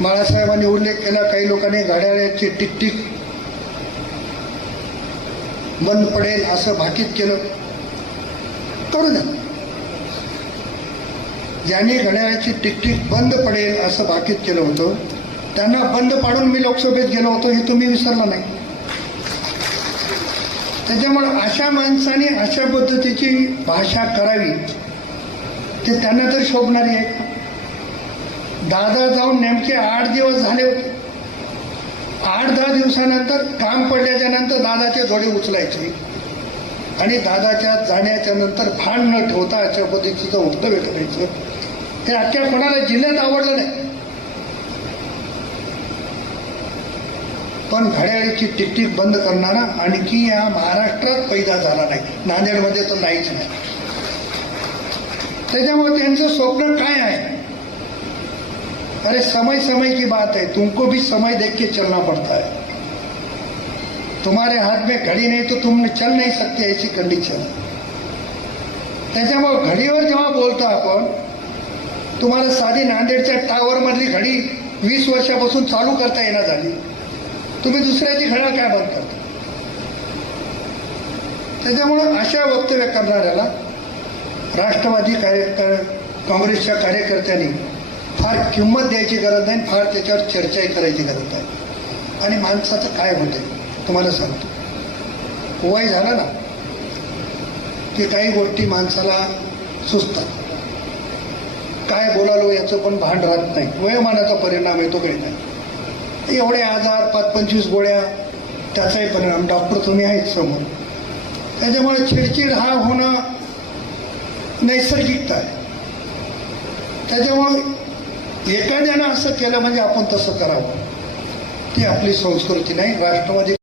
बाळासाहेबांनी उल्लेख केला, काही लोकांनी घड्याळाची टिकटिक बंद पडेल असं भाकीत केलं. करू द्या. ज्यांनी घड्याळाची टिकटिक बंद पडेल असं भाकीत केलं होतं त्यांना बंद पाडून मी लोकसभेत गेलो होतो, हे तुम्ही विसरला नाही. त्याच्यामुळे अशा माणसाने अशा पद्धतीची भाषा करावी ते त्यांना तर शोभणारी आहे. दादा जाऊन नेमके 8 दिवस झाले होते. 8-10 दिवसानंतर काम पडल्याच्या नंतर दादाचे जोडे उचलायचे आणि दादाच्या जाण्याच्या नंतर भान न ठेवता अशा पद्धतीचं वक्तव्य करायचं. हे अख्ख्या कोणाला जिल्ह्यात आवडलं नाही. पण घड्याळीची टिकटिक बंद करणारा आणखी या महाराष्ट्रात पैदा झाला नाही. नांदेडमध्ये तर नाहीच नाही. त्याच्यामुळे त्यांचं स्वप्न काय आहे? अरे समय समय की बात है, तुमको भी समय देख के चलना पड़ता है. तुम्हारे हाथ में घड़ी नहीं तो तुम चल नहीं सकते, ऐसी कंडिशन. त्याच्यामुळे घडीवर जेव्हा बोलतो आपण, तुम्हाला साधी नांदेडच्या टावर मधली घडी 20 वर्षापासून चालू करता येणार झाली, तुम्ही दुसऱ्याची घड्याळ काय बंद करता? त्याच्यामुळं अशा वक्तव्य करणाऱ्याला राष्ट्रवादी काँग्रेसच्या कार्यकर्त्यांनी फार किंमत द्यायची गरज नाही, फार त्याच्यावर चर्चाही करायची गरज नाही. आणि माणसाचं काय होतंय तुम्हाला सांगतो. वय झालं ना की काही गोष्टी माणसाला सुचतात. काय बोलालो याचं पण भान राहत नाही. वयोमानाचा परिणाम येतो काही नाही. एवढे आजार, 5-25 गोळ्या, त्याचाही परिणाम. डॉक्टर तुम्ही आहेत समोर. त्याच्यामुळे चिडचिड हा होणं नैसर्गिकता आहे. त्याच्यामुळे एखाद्यानं असं केलं म्हणजे आपण तसं करावं, ती आपली संस्कृती नाही. राष्ट्रवादी